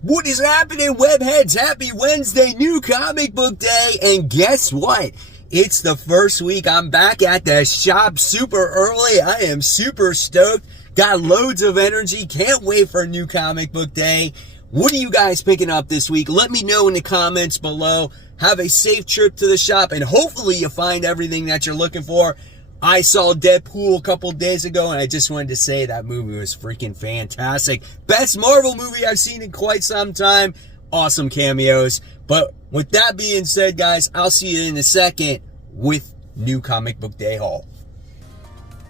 What is happening, webheads? Happy Wednesday, new comic book day. And guess what? It's the first week I'm back at the shop super early. I am super stoked. Got loads of energy. Can't wait for a new comic book day. What are you guys picking up this week? Let me know in the comments below. Have a safe trip to the shop, and hopefully you find everything that you're looking for. I saw Deadpool a couple days ago, and I just wanted to say that movie was freaking fantastic. Best Marvel movie I've seen in quite some time. Awesome cameos. But with that being said, guys, I'll see you in a second with new comic book day haul.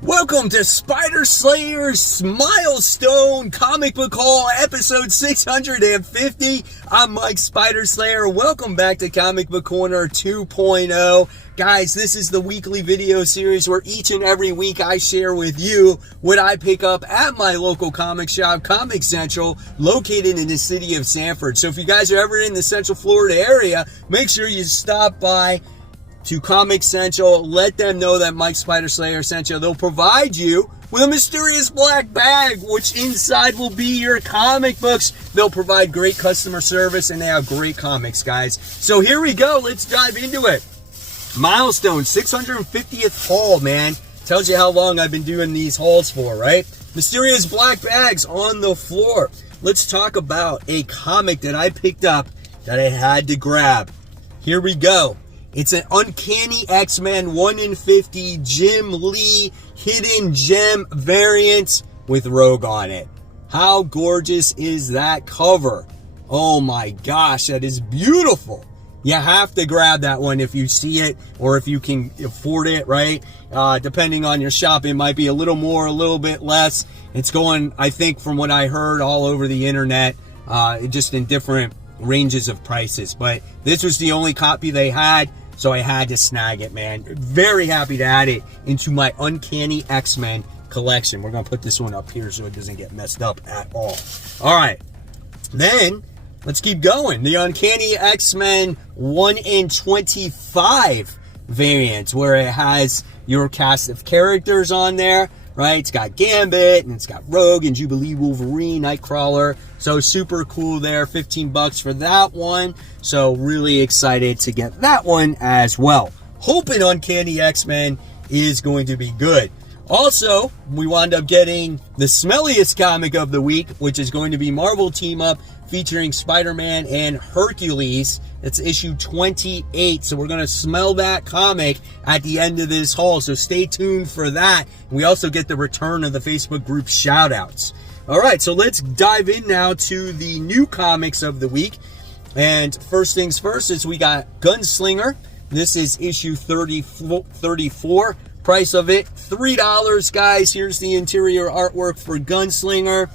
Welcome to Spider Slayer's Milestone Comic Book Haul, episode 650. I'm Mike Spider Slayer. Welcome back to Comic Book Corner 2.0. Guys, this is the weekly video series where each and every week I share with you what I pick up at my local comic shop, Comic Central, located in the city of Sanford. So if you guys are ever in the Central Florida area, make sure you stop by to Comic Central. Let them know that Mike Spider Slayer sent you. They'll provide you with a mysterious black bag, which inside will be your comic books. They'll provide great customer service, and they have great comics, guys. So here we go. Let's dive into it. Milestone, 650th haul, man. Tells you how long I've been doing these hauls for, right? Mysterious black bags on the floor. Let's talk about a comic that I picked up that I had to grab. Here we go. It's an Uncanny X-Men 1 in 50 Jim Lee hidden gem variant with Rogue on it. How gorgeous is that cover? Oh my gosh, that is beautiful. You have to grab that one if you see it or if you can afford it, right? Depending on your shop, it might be a little more, a little bit less. It's going, I think, from what I heard all over the internet, just in different ranges of prices. But this was the only copy they had, so I had to snag it, man. Very happy to add it into my Uncanny X-Men collection. We're going to put this one up here so it doesn't get messed up at all. All right. Then let's keep going. The Uncanny X-Men 1 in 25 variant, where it has your cast of characters on there, right? It's got Gambit, and it's got Rogue and Jubilee, Wolverine, Nightcrawler. So super cool there. 15 bucks for that one. So really excited to get that one as well. Hoping Uncanny X-Men is going to be good. Also, we wound up getting the Smelliest Comic of the week, which is going to be Marvel Team Up featuring Spider-Man and Hercules. It's issue 28, so we're going to smell that comic at the end of this haul, so stay tuned for that. We also get the return of the Facebook group Shoutouts. All right, so let's dive in now to the new comics of the week. And first things first is we got Gunslinger. This is issue 34. Price of it, $3, guys. Here's the interior artwork for Gunslinger.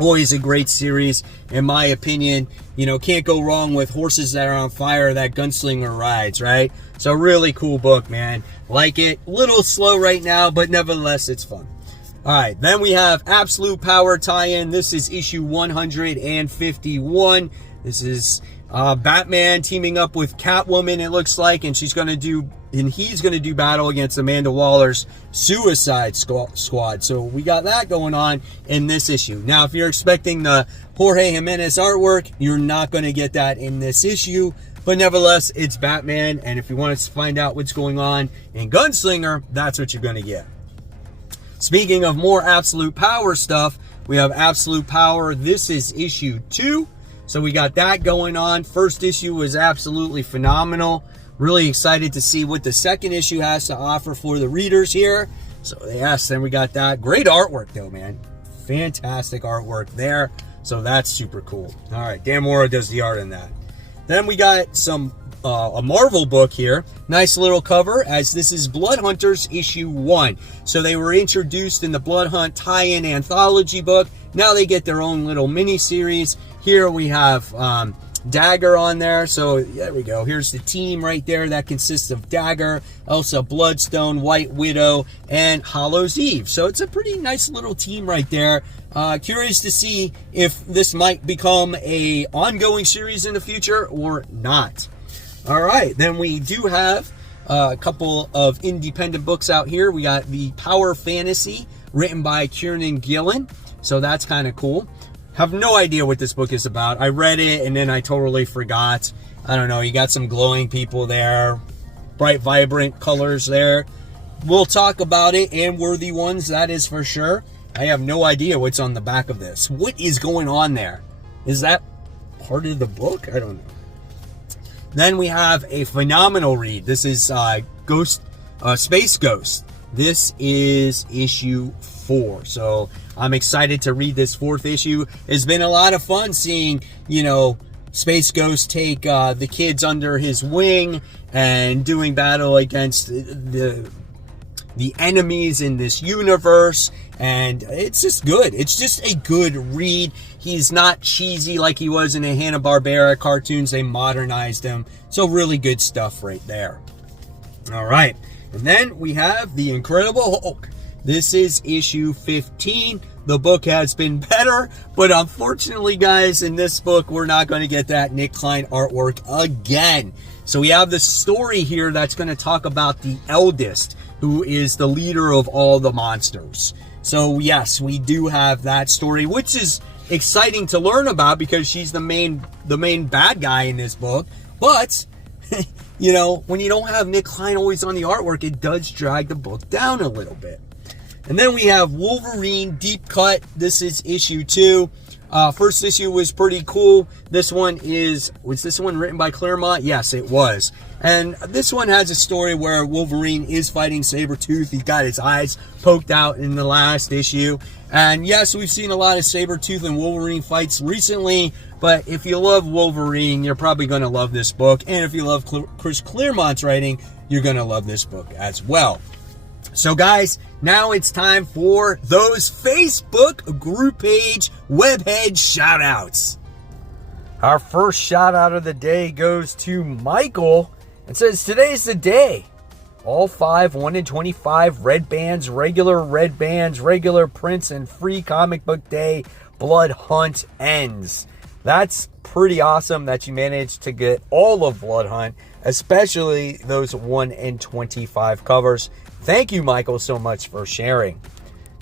Always a great series, in my opinion. You know, can't go wrong with horses that are on fire that Gunslinger rides, right? So really cool book, man. Like it. A little slow right now, but nevertheless, it's fun. All right, then we have Absolute Power tie-in. This is issue 151. This is Batman teaming up with Catwoman, it looks like, and he's going to do battle against Amanda Waller's Suicide Squad. So we got that going on in this issue. Now, if you're expecting the Jorge Jimenez artwork, you're not going to get that in this issue. But nevertheless, it's Batman, and if you want to find out what's going on in Gunslinger, that's what you're going to get. Speaking of more Absolute Power stuff, we have Absolute Power. This is issue 2. So we got that going on. First issue was absolutely phenomenal. Really excited to see what the second issue has to offer for the readers here. So yes, then we got that. Great artwork though, man. Fantastic artwork there. So that's super cool. All right, Dan Mora does the art in that. Then we got some a Marvel book here. Nice little cover, as this is Blood Hunters issue 1. So they were introduced in the Blood Hunt tie-in anthology book. Now they get their own little mini series. Here we have Dagger on there. So there we go. Here's the team right there that consists of Dagger, Elsa Bloodstone, White Widow, and Hallows Eve. So it's a pretty nice little team right there. Curious to see if this might become a ongoing series in the future or not. All right, then we do have a couple of independent books out here. We got the Power Fantasy, written by Kieran Gillen. So that's kind of cool. have no idea what this book is about. I read it and then I totally forgot. I don't know, you got some glowing people there, bright, vibrant colors there. We'll talk about it, and worthy ones, that is for sure. I have no idea what's on the back of this. What is going on there? Is that part of the book? I don't know. Then we have a phenomenal read. This is Space Ghost. This is issue 4. So I'm excited to read this 4th issue. It's been a lot of fun seeing, Space Ghost take the kids under his wing and doing battle against the enemies in this universe. And it's just good. It's just a good read. He's not cheesy like he was in the Hanna-Barbera cartoons. They modernized him. So really good stuff right there. All right. And then we have The Incredible Hulk. This is issue 15. The book has been better, but unfortunately, guys, in this book, we're not going to get that Nick Klein artwork again. So we have the story here that's going to talk about the eldest, who is the leader of all the monsters. So yes, we do have that story, which is exciting to learn about because she's the main bad guy in this book. But when you don't have Nick Klein always on the artwork, it does drag the book down a little bit. And then we have Wolverine Deep Cut. This is issue 2. First issue was pretty cool. Was this one written by Claremont? Yes, it was. And this one has a story where Wolverine is fighting Sabretooth. He got his eyes poked out in the last issue. And yes, we've seen a lot of Sabretooth and Wolverine fights recently. But if you love Wolverine, you're probably going to love this book. And if you love Chris Claremont's writing, you're going to love this book as well. So guys, now it's time for those Facebook group page webhead shoutouts. Our first shout out of the day goes to Michael and says, today's the day. All 5 1 in 25 red bands, regular prints, and free comic book day Blood Hunt ends. That's pretty awesome that you managed to get all of Blood Hunt, especially those 1 in 25 covers. Thank you, Michael, so much for sharing.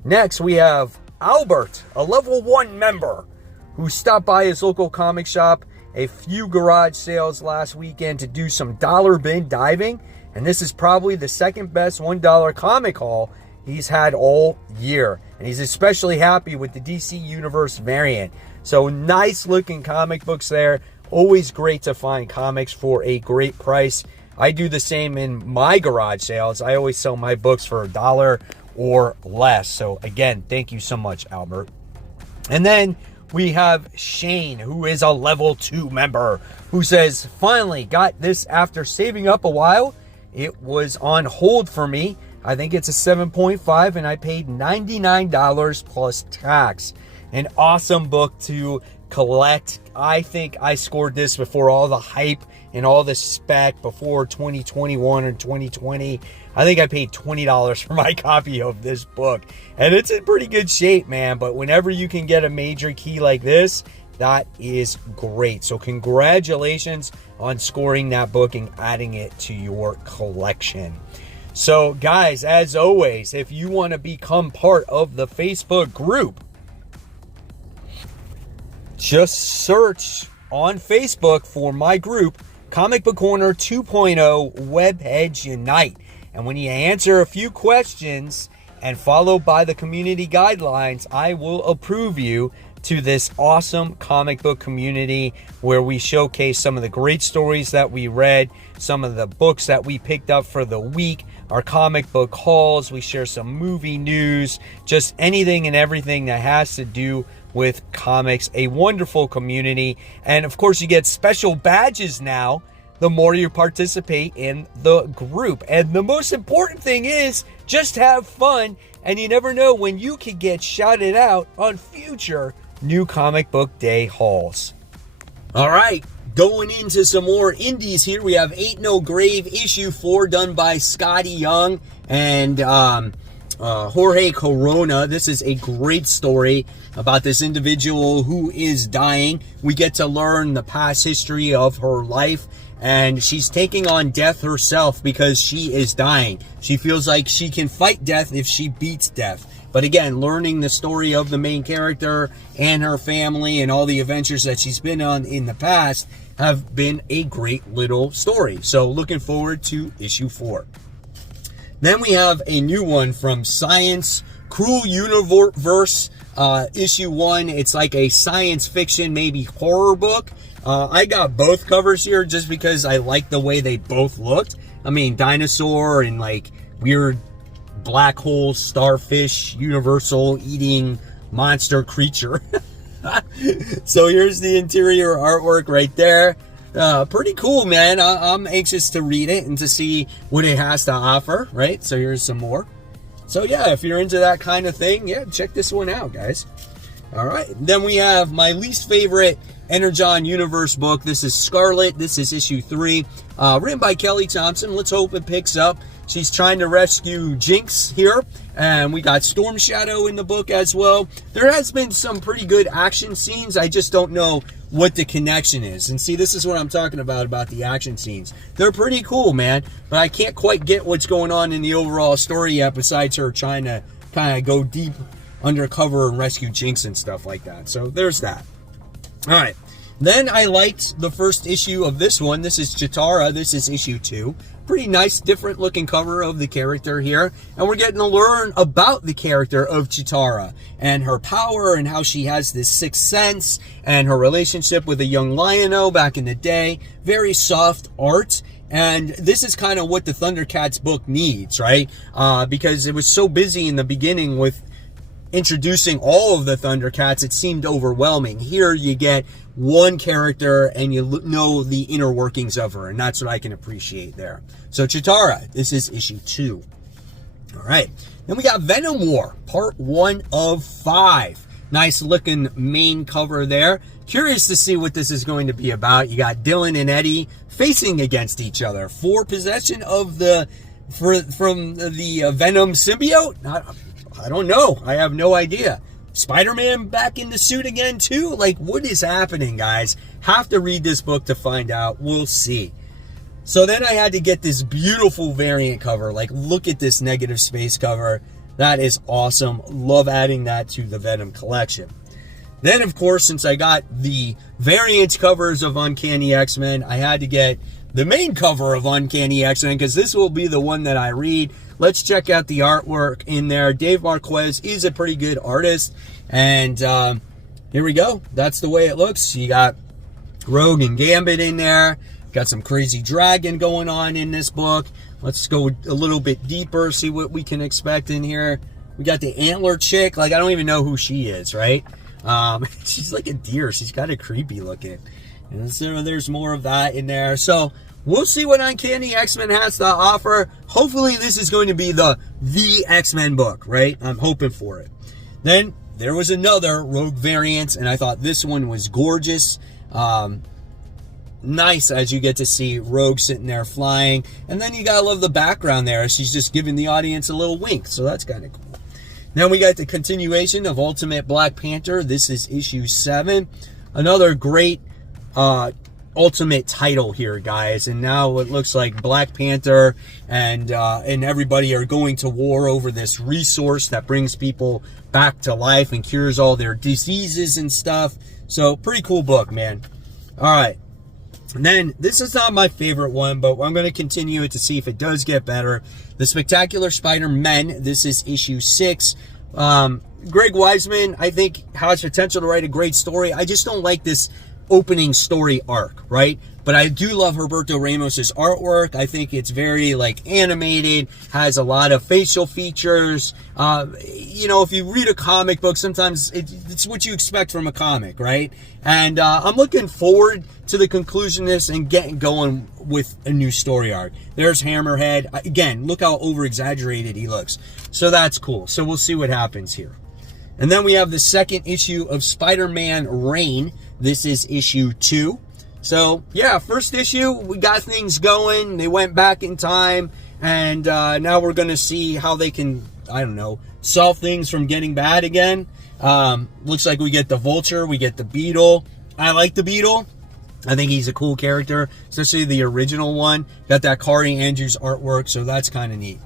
Next, we have Albert, a level 1 member, who stopped by his local comic shop, a few garage sales last weekend to do some dollar bin diving, and this is probably the second best $1 comic haul he's had all year. And he's especially happy with the DC Universe variant. So nice looking comic books there. Always great to find comics for a great price. I do the same in my garage sales. I always sell my books for $1 or less. So again, thank you so much, Albert. And then we have Shane, who is a level 2 member, who says, finally got this after saving up a while. It was on hold for me. I think it's a 7.5 and I paid $99 plus tax. An awesome book to collect. I think I scored this before all the hype and all the spec before 2021 or 2020. I think I paid $20 for my copy of this book. And it's in pretty good shape, man. But whenever you can get a major key like this, that is great. So congratulations on scoring that book and adding it to your collection. So guys, as always, if you want to become part of the Facebook group, just search on Facebook for my group, Comic Book Corner 2.0 Webheads Unite. And when you answer a few questions and follow by the community guidelines, I will approve you to this awesome comic book community where we showcase some of the great stories that we read, some of the books that we picked up for the week, our comic book hauls, we share some movie news, just anything and everything that has to do with comics. A wonderful community. And of course, you get special badges now the more you participate in the group. And the most important thing is just have fun, and you never know when you could get shouted out on future new comic book day hauls. All right, going into some more indies here, we have Ain't No Grave issue 4 done by Scotty Young and Jorge Corona. This is a great story about this individual who is dying. We get to learn the past history of her life, and she's taking on death herself because she is dying. She feels like she can fight death if she beats death, But again, learning the story of the main character and her family and all the adventures that she's been on in the past have been a great little story. So looking forward to issue 4. Then we have a new one from Science Cruel Universe, issue 1. It's like a science fiction, maybe horror book. I got both covers here just because I like the way they both looked. I mean, dinosaur and like weird black hole starfish universal eating monster creature. So here's the interior artwork right there. Pretty cool, man. I'm anxious to read it and to see what it has to offer, right? So here's some more. So yeah, if you're into that kind of thing, yeah, check this one out, guys. All right, then we have my least favorite Energon Universe book. This is Scarlet. This is issue 3, written by Kelly Thompson. Let's hope it picks up. She's trying to rescue Jinx here, and we got Storm Shadow in the book as well. There has been some pretty good action scenes. I just don't know what the connection is. And see, this is what I'm talking about the action scenes. They're pretty cool, man, but I can't quite get what's going on in the overall story yet, besides her trying to kind of go deep undercover and rescue Jinx and stuff like that. So there's that. All right. Then I liked the first issue of this one. This is Chitara. This is issue 2. Pretty nice, different looking cover of the character here. And we're getting to learn about the character of Chitara and her power and how she has this sixth sense and her relationship with a young Lion-O back in the day. Very soft art. And this is kind of what the Thundercats book needs, right? Because it was so busy in the beginning with introducing all of the Thundercats, it seemed overwhelming. Here you get one character and you know the inner workings of her, and that's what I can appreciate there. So Chitara, this is issue 2. All right, then we got Venom War, part 1 of 5. Nice looking main cover there. Curious to see what this is going to be about. You got Dylan and Eddie facing against each other for possession of from the Venom symbiote. I don't know. I have no idea. Spider-Man back in the suit again too? Like, what is happening, guys? Have to read this book to find out. We'll see. So then I had to get this beautiful variant cover. Like, look at this negative space cover. That is awesome. Love adding that to the Venom collection. Then, of course, since I got the variant covers of Uncanny X-Men, I had to get the main cover of Uncanny X-Men because this will be the one that I read. Let's check out the artwork in there. Dave Marquez is a pretty good artist. And here we go. That's the way it looks. You got Rogue and Gambit in there. Got some crazy dragon going on in this book. Let's go a little bit deeper, see what we can expect in here. We got the antler chick. Like, I don't even know who she is, right? She's like a deer. She's kind of creepy looking. And so there's more of that in there. So we'll see what Uncanny X-Men has to offer. Hopefully this is going to be the X-Men book, right? I'm hoping for it. Then there was another Rogue variant, and I thought this one was gorgeous. Nice as you get to see Rogue sitting there flying. And then you gotta love the background there. She's just giving the audience a little wink. So that's kind of cool. Then we got the continuation of Ultimate Black Panther. This is issue 7. Another great Ultimate title here, guys. And now it looks like Black Panther and everybody are going to war over this resource that brings people back to life and cures all their diseases and stuff. So pretty cool book, man. All right. And then this is not my favorite one, but I'm going to continue it to see if it does get better. The Spectacular Spider-Men. This is issue 6. Greg Weisman, I think, has potential to write a great story. I just don't like this opening story arc, right? But I do love Roberto Ramos's artwork. I think it's very like animated, has a lot of facial features. You know, if you read a comic book, sometimes it's what you expect from a comic, right? And I'm looking forward to the conclusion of this and getting going with a new story arc. There's Hammerhead. Again, look how over-exaggerated he looks. So that's cool. So we'll see what happens here. And then we have the second issue of Spider-Man Reign. This is issue 2. So, yeah, first issue, we got things going. They went back in time. And now we're going to see how they can, I don't know, solve things from getting bad again. Looks like we get the Vulture. We get the Beetle. I like the Beetle. I think he's a cool character, especially the original one. Got that Kari Andrews artwork, so that's kind of neat.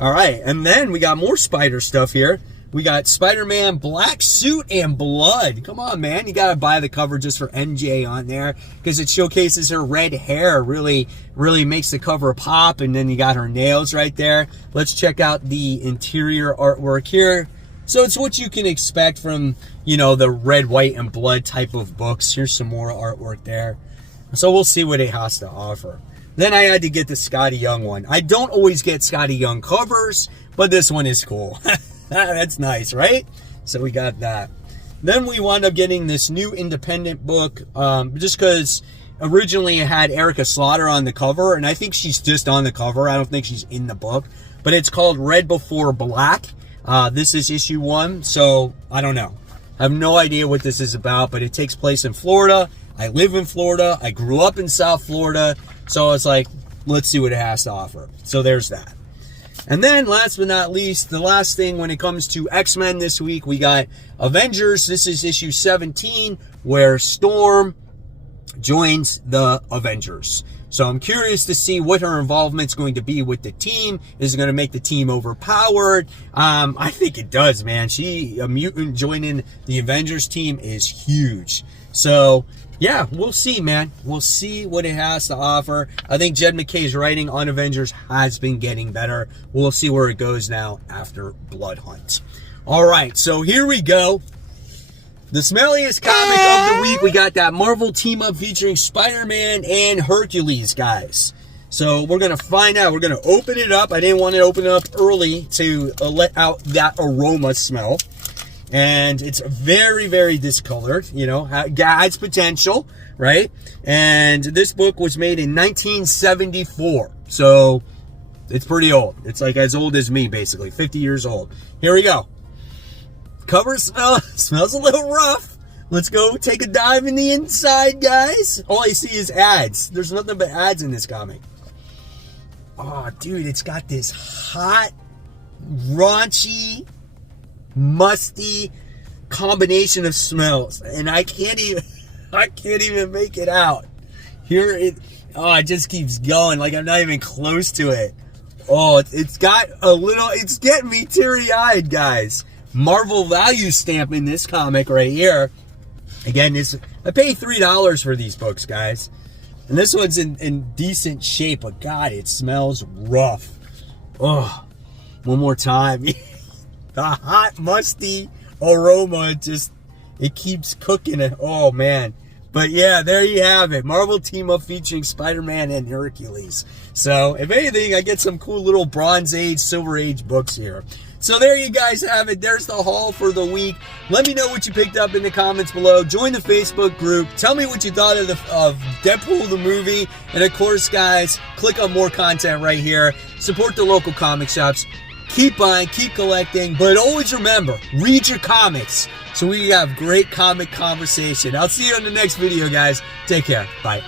All right, and then we got more spider stuff here. We got Spider-Man Black Suit and Blood. Come on, man. You got to buy the cover just for MJ on there because it showcases her red hair. Really makes the cover pop. And then you got her nails right there. Let's check out the interior artwork here. So it's what you can expect from, you know, the red, white, and blood type of books. Here's some more artwork there. So we'll see what it has to offer. Then I had to get the Scotty Young one. I don't always get Scotty Young covers, but this one is cool. That's nice, right? So we got that. Then we wound up getting this new independent book, just because originally it had Erica Slaughter on the cover, and I think she's just on the cover. I don't think she's in the book. But it's called Red Before Black. This is issue 1, so I don't know. I have no idea what this is about, but it takes place in Florida. I live in Florida. I grew up in South Florida. So I was like, let's see what it has to offer. So there's that. And then last but not least, the last thing when it comes to X-Men this week, we got Avengers. This is issue 17, where Storm joins the Avengers. So I'm curious to see what her involvement's going to be with the team. Is it going to make the team overpowered? I think it does, man. A mutant joining the Avengers team is huge. So yeah, we'll see, man. We'll see what it has to offer. I think Jed McKay's writing on Avengers has been getting better. We'll see where it goes now after Blood Hunt. All right, so here we go. The smelliest comic of the week. We got that Marvel team-up featuring Spider-Man and Hercules, guys. So we're going to find out. We're going to open it up. I didn't want to open it up early to let out that aroma smell. And it's very, very discolored, you know, has potential, right? And this book was made in 1974. So it's pretty old. It's like as old as me, basically, 50 years old. Here we go. Cover smells a little rough. Let's go take a dive in the inside, guys. All I see is ads. There's nothing but ads in this comic. Oh, dude, it's got this hot, raunchy, musty combination of smells, and I can't even make it out. Here it just keeps going like I'm not even close to it. Oh, it's got a little, it's getting me teary-eyed, guys. Marvel value stamp in this comic right here. Again, I paid $3 for these books, guys, and this one's in decent shape, but God, it smells rough. Oh, one more time. The hot, musty aroma, it keeps cooking it. Oh, man. But yeah, there you have it. Marvel team-up featuring Spider-Man and Hercules. So, if anything, I get some cool little Bronze Age, Silver Age books here. So there you guys have it. There's the haul for the week. Let me know what you picked up in the comments below. Join the Facebook group. Tell me what you thought of Deadpool the movie. And of course, guys, click on more content right here. Support the local comic shops. Keep buying, keep collecting, but always remember, read your comics so we have great comic conversation. I'll see you in the next video, guys. Take care. Bye.